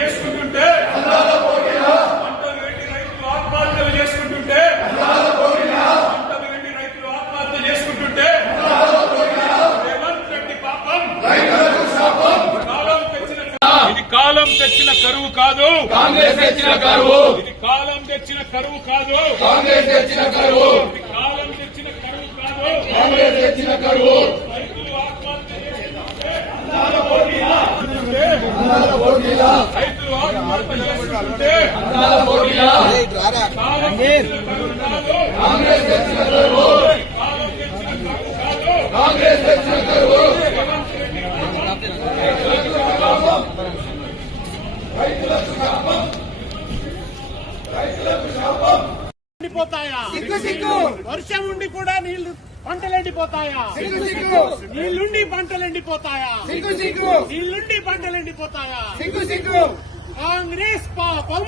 చేసుకుంటుంటే పంటలు వెండి రైతులు ఆత్మహత్యలు చేసుకుంటుంటే పంటలు వెండి రైతులు ఆత్మహత్య చేసుకుంటుంటే రేవంత్ రెడ్డి పాపం ఇది కాలం తెచ్చిన కరువు కాదు, కాంగ్రెస్ తెచ్చిన కరువు. ఇది కాలం తెచ్చిన కరువు కాదు, కాంగ్రెస్ తెచ్చిన కరువు. ఇది కాలం తెచ్చిన కరువు కాదు, కాంగ్రెస్ తెచ్చిన కరువు. రైతులు ఆత్మహత్య చేసుకుంటుంటే రైతులు ఆత్మహత్య చేసుకుంటుంటే కాలం తెచ్చిన కరువు కాదు, కాంగ్రెస్ తెచ్చిన కరువు. కాలం తెచ్చిన కరువు కాదు. కాంగ్రెస్ తెచ్చిన కరువు. ఎండిపోతాయా? వర్షం ఉండి కూడా నీళ్లు పంటలు ఎండిపోతాయా? నీళ్లుండి పంటలు ఎండిపోతాయా? నీళ్లుండి పంటలు ఎండిపోతాయా? కాంగ్రెస్ పాపం,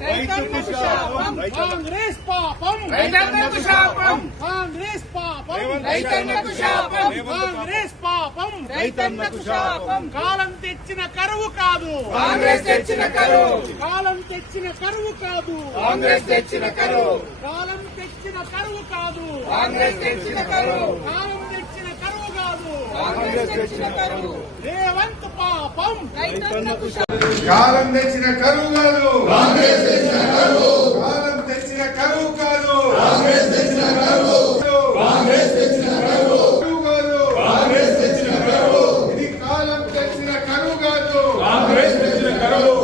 కాంగ్రెస్ పాపం, కాంగ్రెస్ పాపం, కాంగ్రెస్ పాపం. కాలం తెచ్చిన కరువు కాదు, కాంగ్రెస్ తెచ్చిన కరువు. కాలం తెచ్చిన కరువు కాదు, కాంగ్రెస్ తెచ్చిన కరువు. కాలం తెచ్చిన కరువు కాదు, కాంగ్రెస్ తెచ్చిన కరువు. కాలం తెచ్చిన కరువు కాదు. కాంగ్రెస్ తెచ్చిన కరువు. రేవంత్ పాపం, కాలం తెచ్చిన కరువు కాదు, కాంగ్రెస్ తెచ్చిన కరువు. కాలం తెచ్చిన కరువు కాదు, కాంగ్రెస్ తెచ్చిన కరువు. కాంగ్రెస్ తెచ్చిన కరువు. కరువు కాదు, కాంగ్రెస్ తెచ్చిన కరువు. ఇది కాలం తెచ్చిన కరువు కాదు, కాంగ్రెస్ తెచ్చిన కరువు.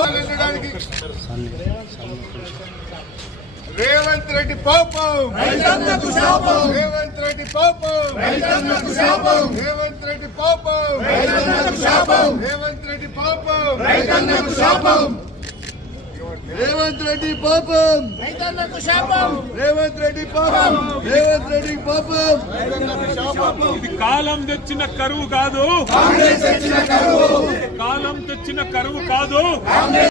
ఆలోచించడానికి రేవంత్ రెడ్డి పాపం, రైతన్నకు శాపం. రేవంత్ రెడ్డి పాపం, రైతన్నకు శాపం. రేవంత్ రెడ్డి పాపం, రైతన్నకు శాపం. రేవంత్ రెడ్డి పాపం, రైతన్నకు శాపం. రేవంత్ రెడ్డి పాపం, రైతన్నకు శాపం. రేవంత్ రెడ్డి పాపం, రేవంత్ రెడ్డి పాపం. ఇది కాలం తెచ్చిన కరువు కాదు, కాంగ్రెస్ తెచ్చిన కరువు. కాలం తెచ్చిన కరువు కాదు. కాంగ్రెస్